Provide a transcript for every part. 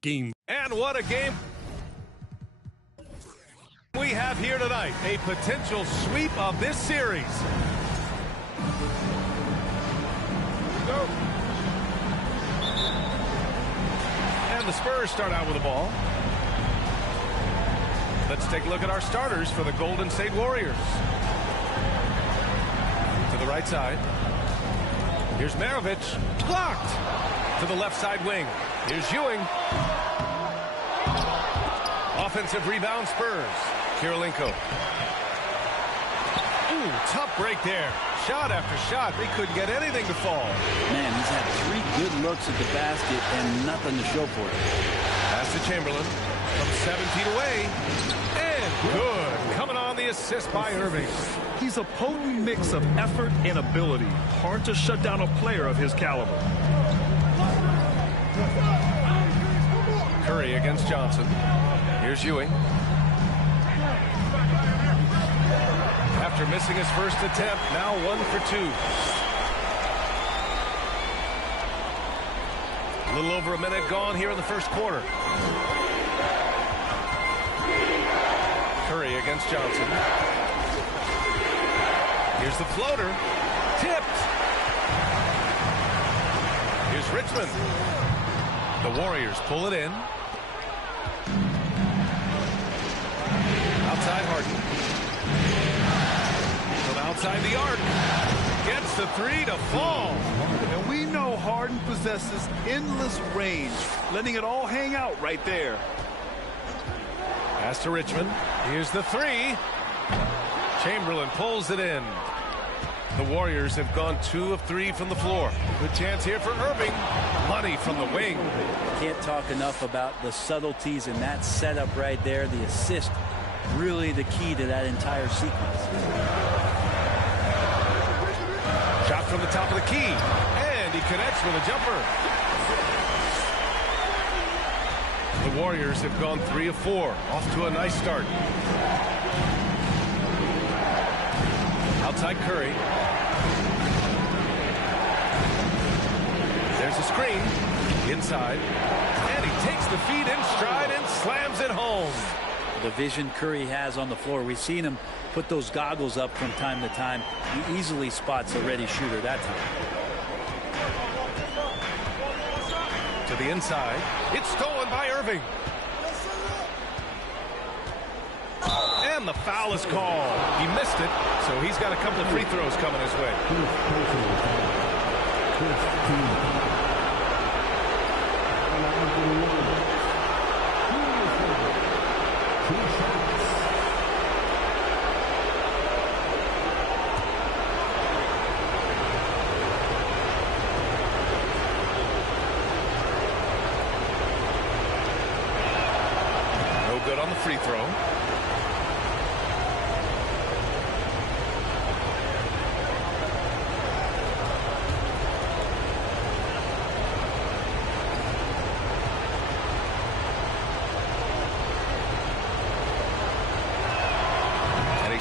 Game. And what a game we have here tonight. A potential sweep of this series. Go. And the Spurs start out with the ball. Let's take a look at our starters for the Golden State Warriors. To the right side. Here's Maravich. Blocked. To the left side wing. Here's Ewing. Offensive rebound Spurs. Kirilenko. Ooh, tough break there. Shot after shot. They couldn't get anything to fall. Man, he's had 3 good looks at the basket and nothing to show for it. Pass to Chamberlain from 7 feet away. And good. Coming on the assist by Irving. He's a potent mix of effort and ability. Hard to shut down a player of his caliber. Curry against Johnson. Here's Ewing. After missing his first attempt, now 1 for 2. A little over a minute gone here in the first quarter. Curry against Johnson. Here's the floater. Tipped. Here's Richmond. The Warriors pull it in. Outside Harden. From outside the arc. Gets the 3 to fall. And we know Harden possesses endless range, letting it all hang out right there. Pass to Richmond. Here's the 3. Chamberlain pulls it in. The Warriors have gone 2 of 3 from the floor. Good chance here for Irving. Money from the wing. Can't talk enough about the subtleties in that setup right there. The assist, really the key to that entire sequence. Shot from the top of the key. And he connects with a jumper. The Warriors have gone 3 of 4. Off to a nice start. Outside Curry. There's a screen. Inside. And he takes the feed in stride and slams it home. The vision Curry has on the floor. We've seen him put those goggles up from time to time. He easily spots a ready shooter that time. To the inside. It's stolen by Irving. And the foul is called. He missed it, so he's got a couple of free throws coming his way. No good on the free throw.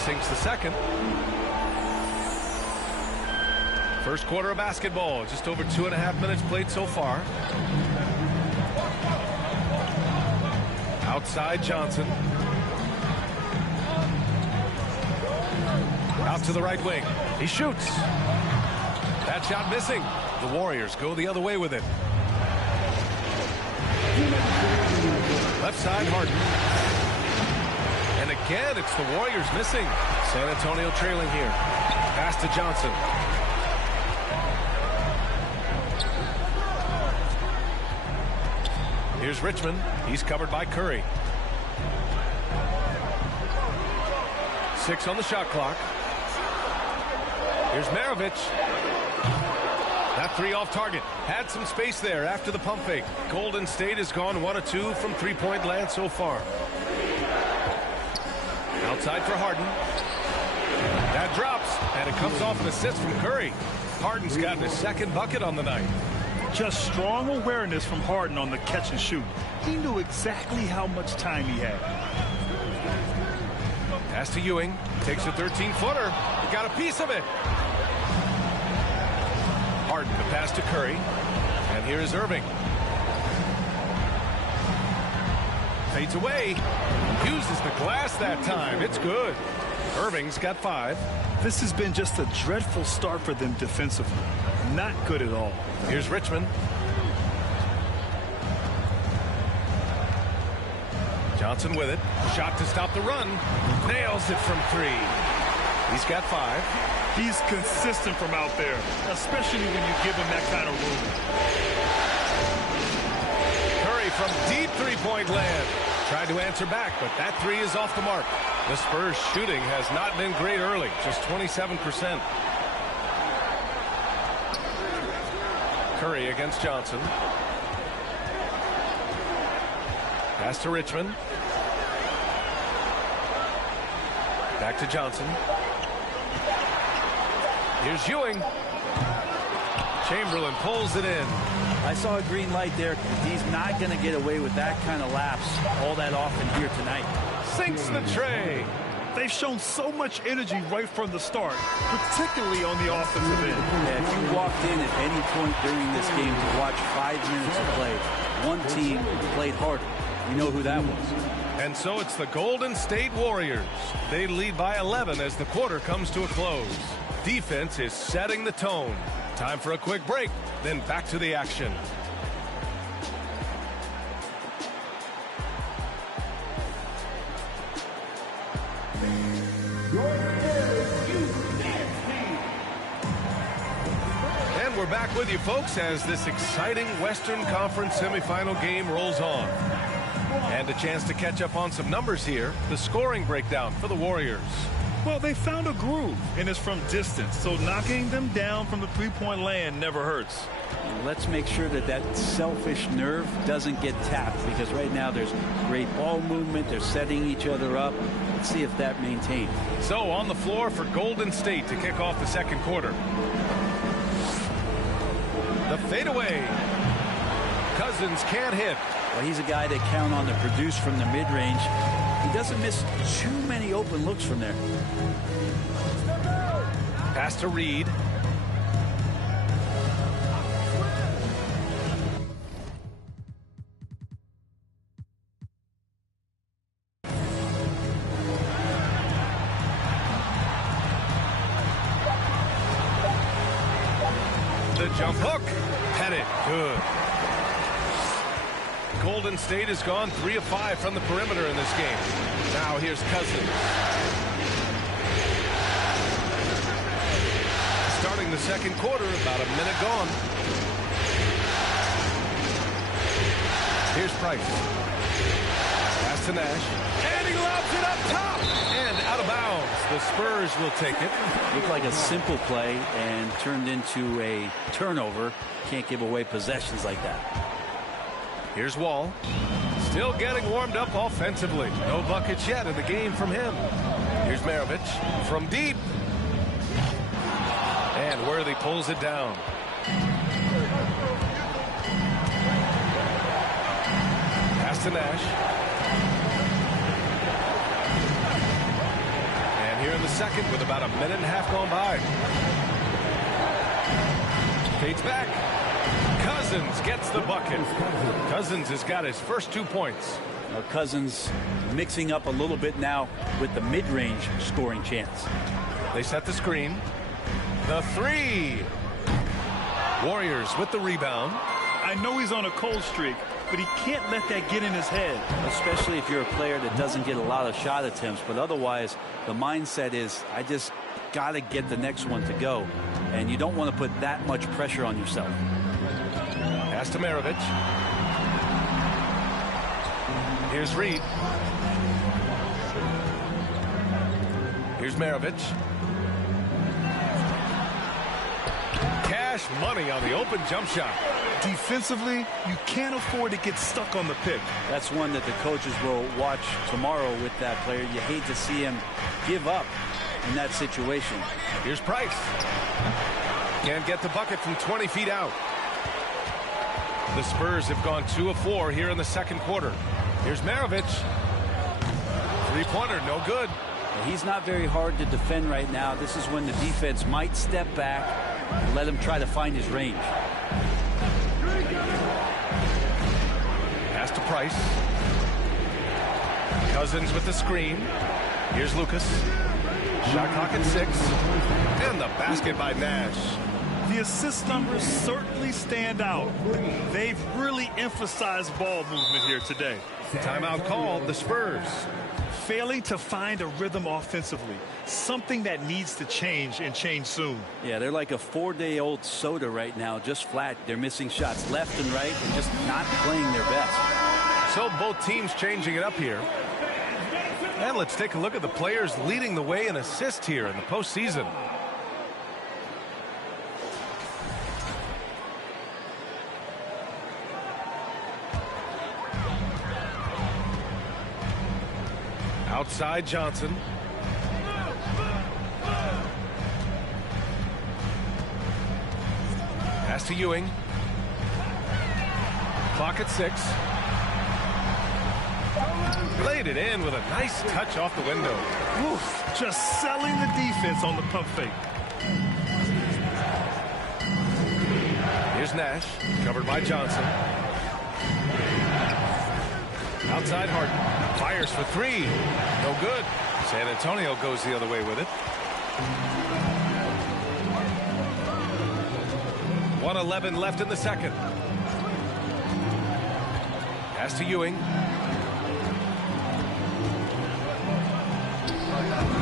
Sinks the second. First quarter of basketball. Just over 2.5 minutes played so far. Outside Johnson. Out to the right wing. He shoots. That shot missing. The Warriors go the other way with it. Left side Harden. And again, it's the Warriors missing. San Antonio trailing here. Pass to Johnson. Here's Richmond. He's covered by Curry. 6 on the shot clock. Here's Maravich. That 3 off target. Had some space there after the pump fake. Golden State has gone 1 of 2 from three-point land so far. Outside for Harden. That drops, and it comes off an assist from Curry. Harden's gotten his second bucket on the night. Just strong awareness from Harden on the catch and shoot. He knew exactly how much time he had. Pass to Ewing. Takes a 13-footer. He got a piece of it. Harden, the pass to Curry. And here is Irving. Fades away. Uses the glass that time. It's good. Irving's got 5. This has been just a dreadful start for them defensively. Not good at all. Here's Richmond. Johnson with it. Shot to stop the run. Nails it from 3. He's got 5. He's consistent from out there, especially when you give him that kind of room. Curry from deep three-point land. Tried to answer back, but that 3 is off the mark. The Spurs shooting has not been great early, just 27%. Curry against Johnson. Pass to Richmond. Back to Johnson. Here's Ewing. Chamberlain pulls it in. I saw a green light there. He's not going to get away with that kind of lapse all that often here tonight. Sinks the tray. They've shown so much energy right from the start, particularly on the offensive end. Yeah, if you walked in at any point during this game to watch 5 minutes of play, one team played harder. You know who that was. And so it's the Golden State Warriors. They lead by 11 as the quarter comes to a close. Defense is setting the tone. Time for a quick break, then back to the action. And we're back with you, folks, as this exciting Western Conference semifinal game rolls on. And a chance to catch up on some numbers here. The scoring breakdown for the Warriors. Well, they found a groove, and it's from distance, so knocking them down from the three-point land never hurts. Let's make sure that that selfish nerve doesn't get tapped, because right now there's great ball movement. They're setting each other up. Let's see if that maintains. So on the floor for Golden State to kick off the second quarter. The fadeaway. Cousins can't hit. Well, he's a guy that count on to produce from the mid-range. He doesn't miss too many open looks from there. Pass to Reed. The jump hook. Had it. Good. Golden State has gone 3 of 5 from the perimeter in this game. Now here's Cousins. Starting the second quarter, about a minute gone. Here's Price. Pass to Nash. And he lobs it up top. And out of bounds. The Spurs will take it. Looked like a simple play and turned into a turnover. Can't give away possessions like that. Here's Wall. Still getting warmed up offensively. No buckets yet in the game from him. Here's Maravich from deep. And Worthy pulls it down. Pass to Nash. And here in the second with about a minute and a half gone by. Fades back. Cousins gets the bucket. Cousins has got his first 2 points. Now Cousins mixing up a little bit now with the mid-range scoring chance. They set the screen. The 3. Warriors with the rebound. I know he's on a cold streak, but he can't let that get in his head. Especially if you're a player that doesn't get a lot of shot attempts. But otherwise, the mindset is, I just got to get the next one to go. And you don't want to put that much pressure on yourself. Pass to Maravich. Here's Reed. Here's Maravich. Cash money on the open jump shot. Defensively, you can't afford to get stuck on the pick. That's one that the coaches will watch tomorrow with that player. You hate to see him give up in that situation. Here's Price. Can't get the bucket from 20 feet out. The Spurs have gone 2 of 4 here in the second quarter. Here's Maravich. Three-pointer, no good. He's not very hard to defend right now. This is when the defense might step back and let him try to find his range. Pass to Price. Cousins with the screen. Here's Lucas. Shot clock at 6. And the basket by Nash. The assist numbers certainly stand out. They've really emphasized ball movement here today. Timeout called, the Spurs. Failing to find a rhythm offensively. Something that needs to change and change soon. Yeah, they're like a 4-day-old soda right now, just flat. They're missing shots left and right and just not playing their best. So both teams changing it up here. And let's take a look at the players leading the way in assists here in the postseason. Outside Johnson. Pass to Ewing. Clock at 6. Laid it in with a nice touch off the window. Oof, just selling the defense on the pump fake. Here's Nash, covered by Johnson. Outside Harden, fires for 3. No good. San Antonio goes the other way with it. 1:11 left in the second. Pass to Ewing.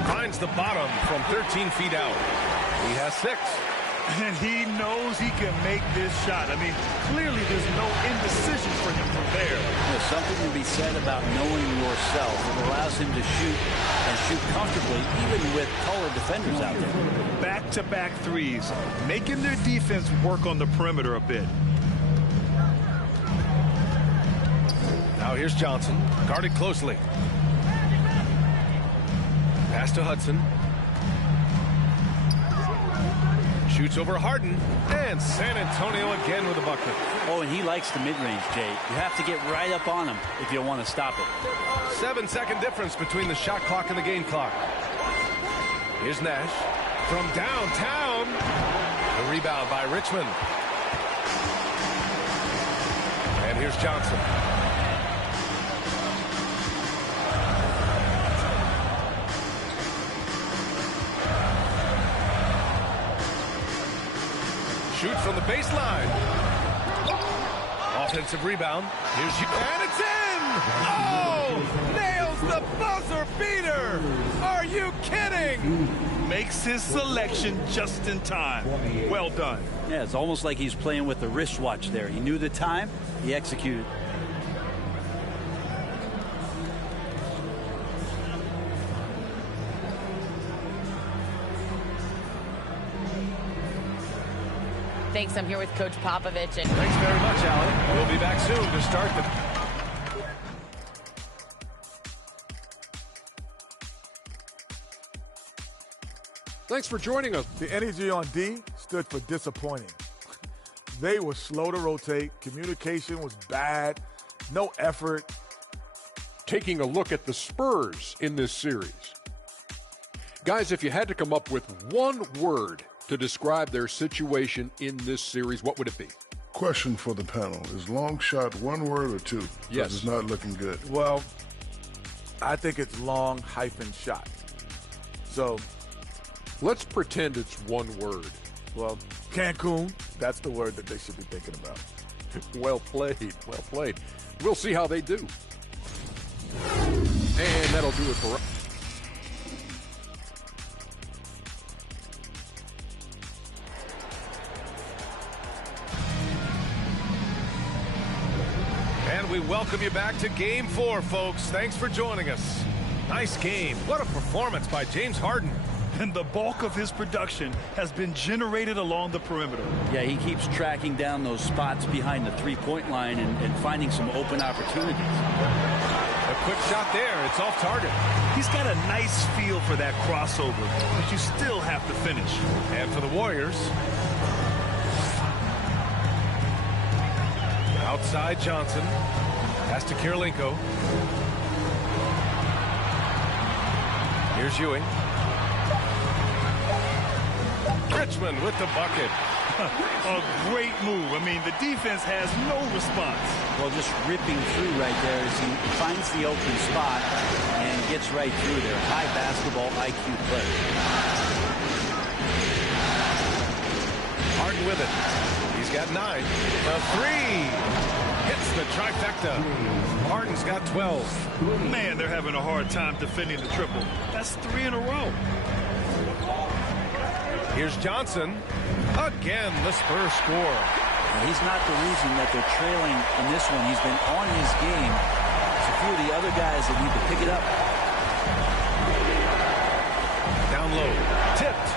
Finds the bottom from 13 feet out. He has 6. And he knows he can make this shot. I mean, clearly there's no indecision for him from there. There's something to be said about knowing yourself. It allows him to shoot and shoot comfortably, even with taller defenders out there. Back-to-back threes, making their defense work on the perimeter a bit. Now here's Johnson, guarded closely. Pass to Hudson. Shoots over Harden, and San Antonio again with a bucket. Oh, and he likes the mid-range, Jay. You have to get right up on him if you want to stop it. 7-second difference between the shot clock and the game clock. Here's Nash from downtown. The rebound by Richmond. And here's Johnson. Shoots from the baseline. Offensive rebound. Here's you, and it's in! Oh! Nails the buzzer beater! Are you kidding? Makes his selection just in time. Well done. Yeah, it's almost like he's playing with the wristwatch there. He knew the time, he executed. Thanks. I'm here with Coach Popovich. And thanks very much, Alan. We'll be back soon to start the... Thanks for joining us. The energy on D stood for disappointing. They were slow to rotate. Communication was bad. No effort. Taking a look at the Spurs in this series. Guys, if you had to come up with one word to describe their situation in this series, what would it be? Question for the panel. Is long shot one word or two? Yes. It's not looking good. Well, I think it's long hyphen shot. So, let's pretend it's one word. Well, Cancun, that's the word that they should be thinking about. Well played, well played. We'll see how they do. And that'll do it for us. And we welcome you back to Game 4, folks. Thanks for joining us. Nice game. What a performance by James Harden. And the bulk of his production has been generated along the perimeter. Yeah, he keeps tracking down those spots behind the three-point line and finding some open opportunities. A quick shot there. It's off target. He's got a nice feel for that crossover, but you still have to finish. And for the Warriors, outside Johnson. Pass to Kirilenko. Here's Ewing. Richmond with the bucket. A great move. I mean, the defense has no response. Well, just ripping through right there as he finds the open spot and gets right through there. High basketball IQ play. Harden with it. He's got 9. The 3 hits the trifecta. Harden's got 12. Man, they're having a hard time defending the triple. That's 3 in a row. Here's Johnson. Again, the Spurs score. He's not the reason that they're trailing in this one. He's been on his game. It's a few of the other guys that need to pick it up. Down low. Tipped.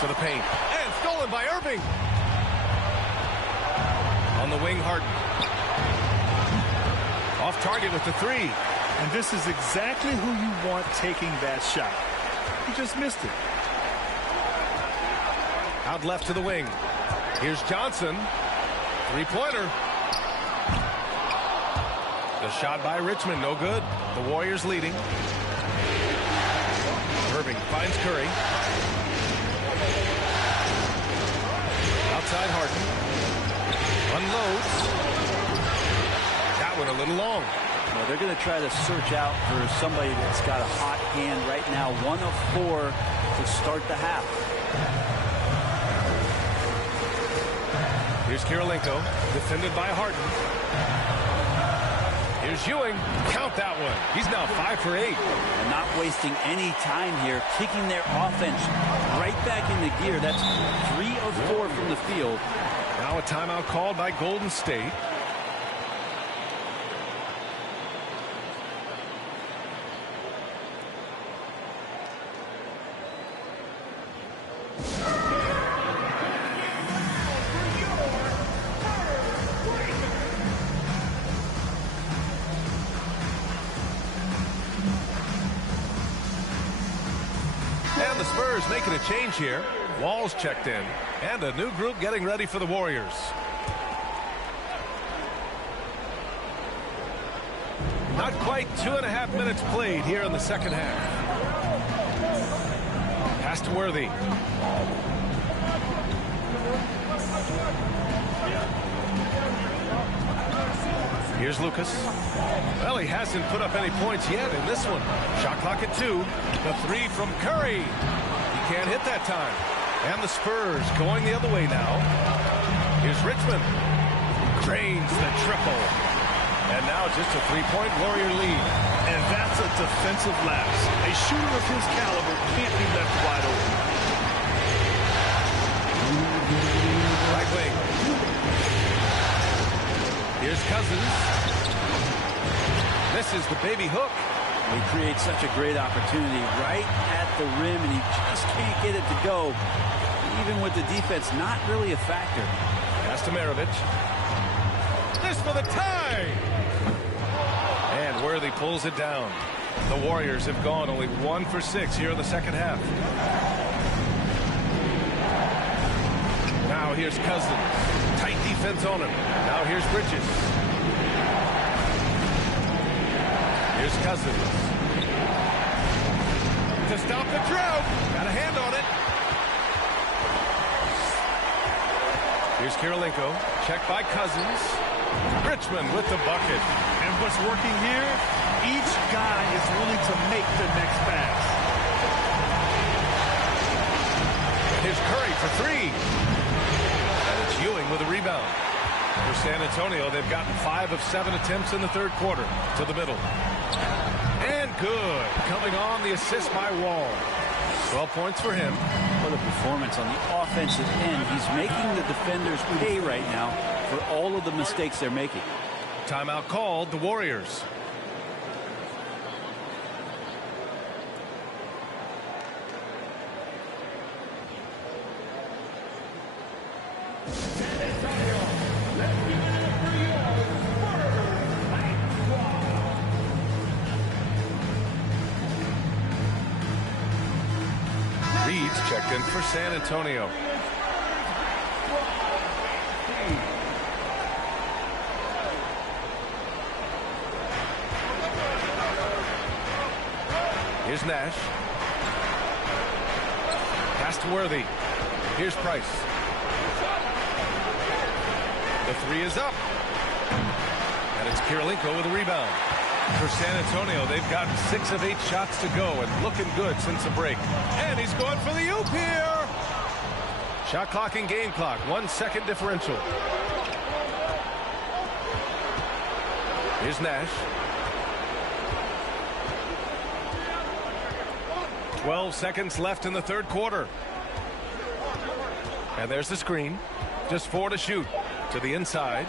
To the paint. And stolen by Irving. On the wing, Harden. Off target with the 3. And this is exactly who you want taking that shot. He just missed it. Out left to the wing. Here's Johnson. 3-pointer. The shot by Richmond, no good. The Warriors leading. Irving finds Curry. Outside Harden. Unloads. That one a little long. Well, they're going to try to search out for somebody that's got a hot hand right now. 1 of 4 to start the half. Here's Kirilenko, defended by Harden. Here's Ewing. Count that one. He's now 5 for 8. And not wasting any time here, kicking their offense right back into gear. That's 3 of 4 from the field. Now a timeout called by Golden State. And the Spurs making a change here. Wall's checked in. And a new group getting ready for the Warriors. Not quite 2.5 minutes played here in the second half. Pass to Worthy. Here's Lucas. Well, he hasn't put up any points yet in this one. Shot clock at 2. The 3 from Curry. He can't hit that time. And the Spurs going the other way now. Here's Richmond. Drains the triple. And now just a 3-point Warrior lead. And that's a defensive lapse. A shooter of his caliber can't be left wide open. Right wing. Here's Cousins. This is the baby hook. He creates such a great opportunity right at the rim, and he just can't get it to go. Even with the defense not really a factor. Pass to Maravich. This for the tie! And Worthy pulls it down. The Warriors have gone only 1 for 6 here in the second half. Now here's Cousins. Tight defense on him. Now here's Bridges. Here's Cousins. To stop the drought. Got a hand on it. Here's Kirilenko. Checked by Cousins. Richmond with the bucket. And what's working here? Each guy is willing to make the next pass. Here's Curry for 3. And it's Ewing with a rebound. For San Antonio, they've gotten 5 of 7 attempts in the third quarter. To the middle. And good. Coming on the assist by Wall. 12 points for him. What a performance on the offensive end. He's making the defenders pay right now for all of the mistakes they're making. Timeout called, the Warriors. Reed's checked in for San Antonio. Here's Nash. Pass Pass to Worthy. Here's Price. The three is up. And it's Kirilenko with a rebound. For San Antonio, they've gotten 6 of 8 shots to go and looking good since the break. And he's going for the oop here. Shot clock and game clock. 1 second differential. Here's Nash. 12 seconds left in the third quarter. And there's the screen. Just 4 to shoot. To the inside.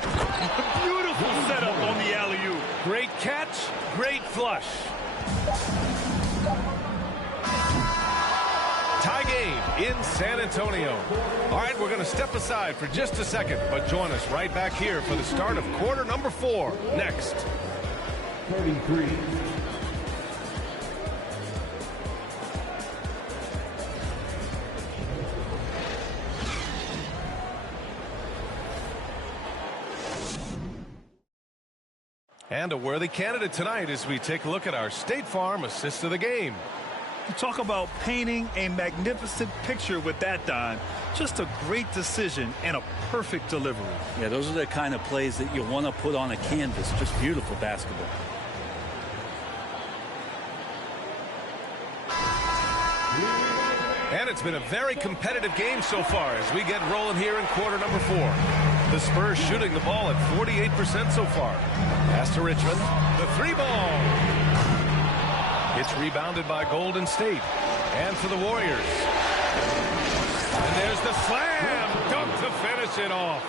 Beautiful setup on the alley-oop. Great catch. Great flush. Tie game in San Antonio. All right, we're going to step aside for just a second, but join us right back here for the start of quarter number 4 next. 33. And a worthy candidate tonight as we take a look at our State Farm assist of the game. You talk about painting a magnificent picture with that, Don. Just a great decision and a perfect delivery. Yeah, those are the kind of plays that you want to put on a canvas. Just beautiful basketball. And it's been a very competitive game so far as we get rolling here in quarter number 4. The Spurs shooting the ball at 48% so far. Pass to Richmond. The 3-ball. It's rebounded by Golden State. And for the Warriors. And there's the slam dunk to finish it off.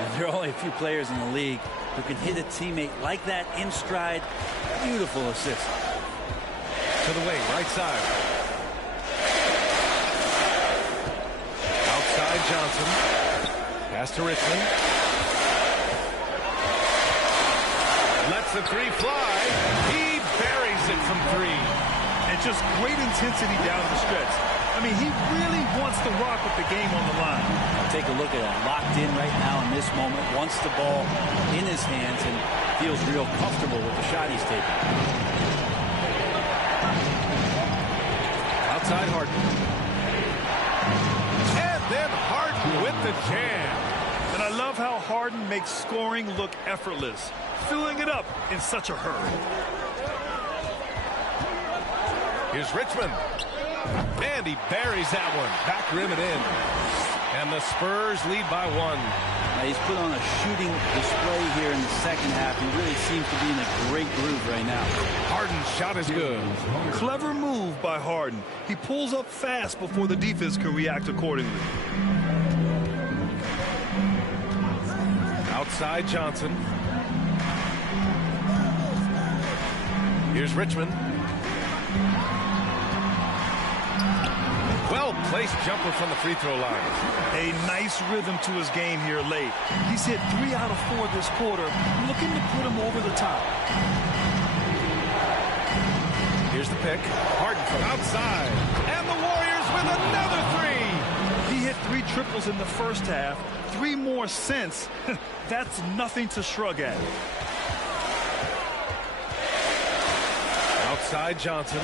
And there are only a few players in the league who can hit a teammate like that in stride. Beautiful assist. To the wing, right side. Outside Johnson. Pass to Richmond. Lets the 3 fly. He buries it from 3. And just great intensity down the stretch. I mean, he really wants to rock with the game on the line. Take a look at it. Locked in right now in this moment. Wants the ball in his hands and feels real comfortable with the shot he's taking. Outside Harden. And then Harden with the jam. And I love how Harden makes scoring look effortless, filling it up in such a hurry. Here's Richmond. And he buries that one. Back rim and in. And the Spurs lead by 1. Now he's put on a shooting display here in the second half. He really seems to be in a great groove right now. Harden's shot is good. Clever move by Harden. He pulls up fast before the defense can react accordingly. Outside Johnson. Here's Richmond. Well-placed jumper from the free throw line. A nice rhythm to his game here late. He's hit 3 out of 4 this quarter, looking to put him over the top. Here's the pick. Harden from outside. And the Warriors with another 3. He hit 3 triples in the first half, 3 more since. That's nothing to shrug at. Outside Johnson.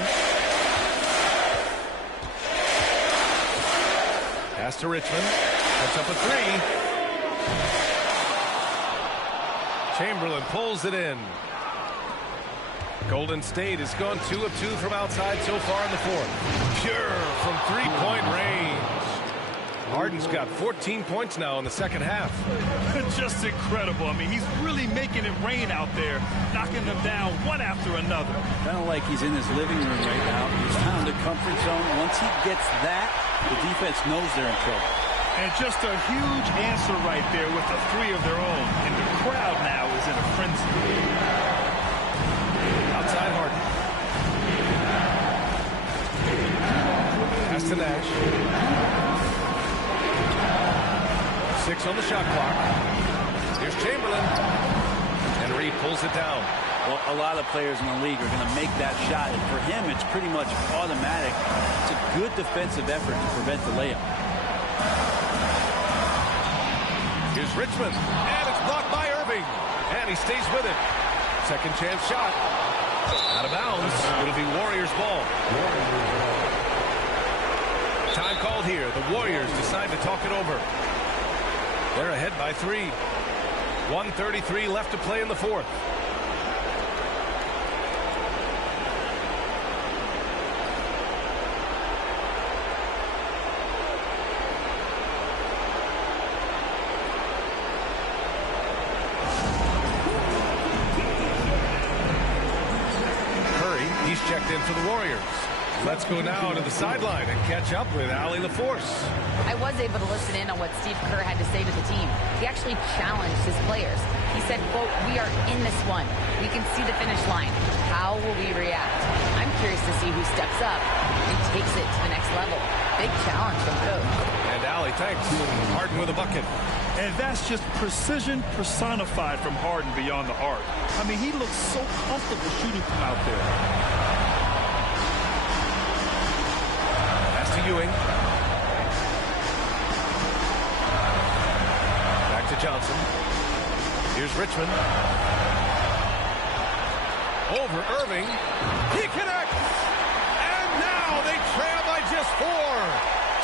Pass to Richmond. Puts up a 3. Chamberlain pulls it in. Golden State has gone 2 of 2 from outside so far in the 4th. Pure from 3-point range. Harden's got 14 points now in the second half. Just incredible. I mean, he's really making it rain out there, knocking them down one after another. Kind of like he's in his living room right now. He's found a comfort zone. Once he gets that, the defense knows they're in trouble. And just a huge answer right there with a 3 of their own. And the crowd now is in a frenzy. Outside Harden. Pass to Nash. 6 on the shot clock. Here's Chamberlain. And Reed pulls it down. Well, a lot of players in the league are going to make that shot. And for him, it's pretty much automatic. It's a good defensive effort to prevent the layup. Here's Richmond. And it's blocked by Irving. And he stays with it. Second chance shot. Out of bounds. It'll be Warriors ball. Time called here. The Warriors decide to talk it over. They're ahead by 3. 1:33 left to play in the fourth. Curry, he's checked in for the Warriors. Let's go now to the sideline and catch up with Allie LaForce. I was able to listen in on what Steve Kerr had to say to the team. He actually challenged his players. He said, quote, "We are in this one. We can see the finish line. How will we react?" I'm curious to see who steps up and takes it to the next level. Big challenge from Coach. And Allie, thanks. Harden with a bucket. And that's just precision personified from Harden beyond the arc. I mean, he looks so comfortable shooting from out there. To Ewing. Back to Johnson. Here's Richmond. Over Irving. He connects. And now they trail by just 4.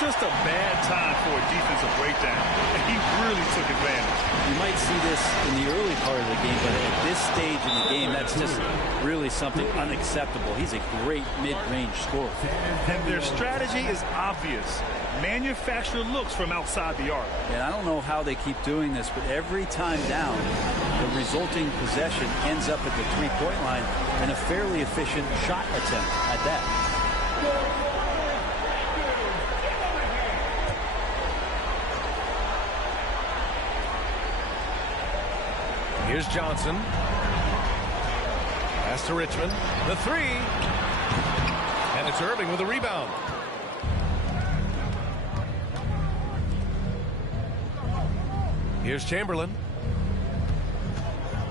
Just a bad time for a defensive breakdown. And he really took advantage. You might see this in the early part of the game, but at this stage in the game, that's just really something unacceptable. He's a great mid-range scorer. And their strategy is obvious. Manufacture looks from outside the arc. And I don't know how they keep doing this, but every time down, the resulting possession ends up at the three-point line and a fairly efficient shot attempt at that. Here's Johnson. Pass to Richmond. The 3. And it's Irving with a rebound. Here's Chamberlain.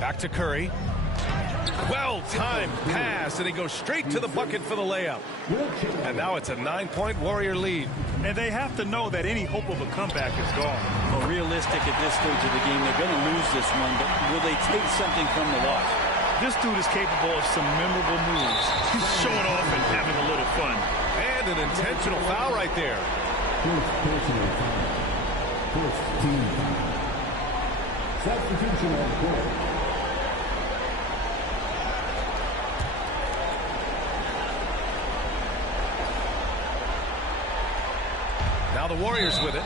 Back to Curry. Well-timed pass, and he goes straight to the bucket for the layup. And now it's a 9-point Warrior lead. And they have to know that any hope of a comeback is gone. Well, realistic at this stage of the game, they're going to lose this one, but will they take something from the loss? This dude is capable of some memorable moves. He's showing off and having a little fun. And an intentional foul right there. First personal foul. First team foul. Substitution on court. Now the Warriors with it.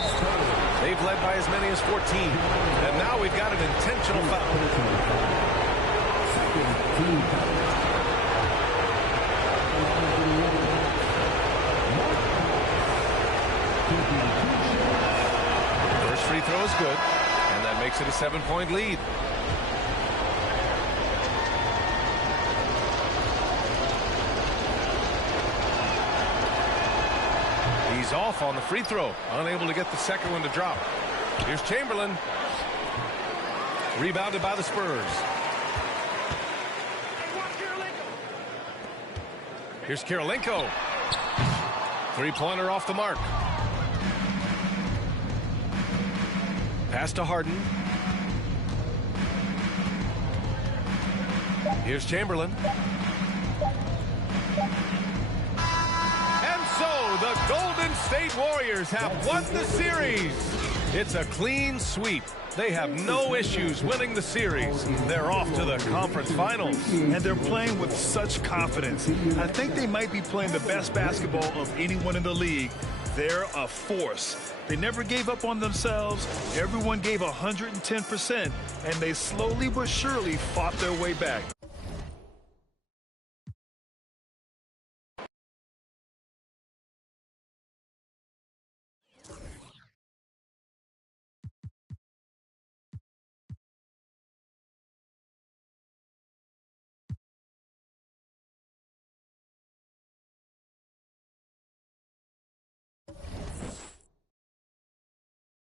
They've led by as many as 14. And now we've got an intentional foul. First free throw is good. And that makes it a 7-point lead. He's off on the free throw, unable to get the second one to drop. Here's Chamberlain. Rebounded by the Spurs. Here's Kirilenko. Three-pointer off the mark. Pass to Harden. Here's Chamberlain. The Golden State Warriors have won the series. It's a clean sweep. They have no issues winning the series. They're off to the conference finals. And they're playing with such confidence. I think they might be playing the best basketball of anyone in the league. They're a force. They never gave up on themselves. Everyone gave 110%, and they slowly but surely fought their way back.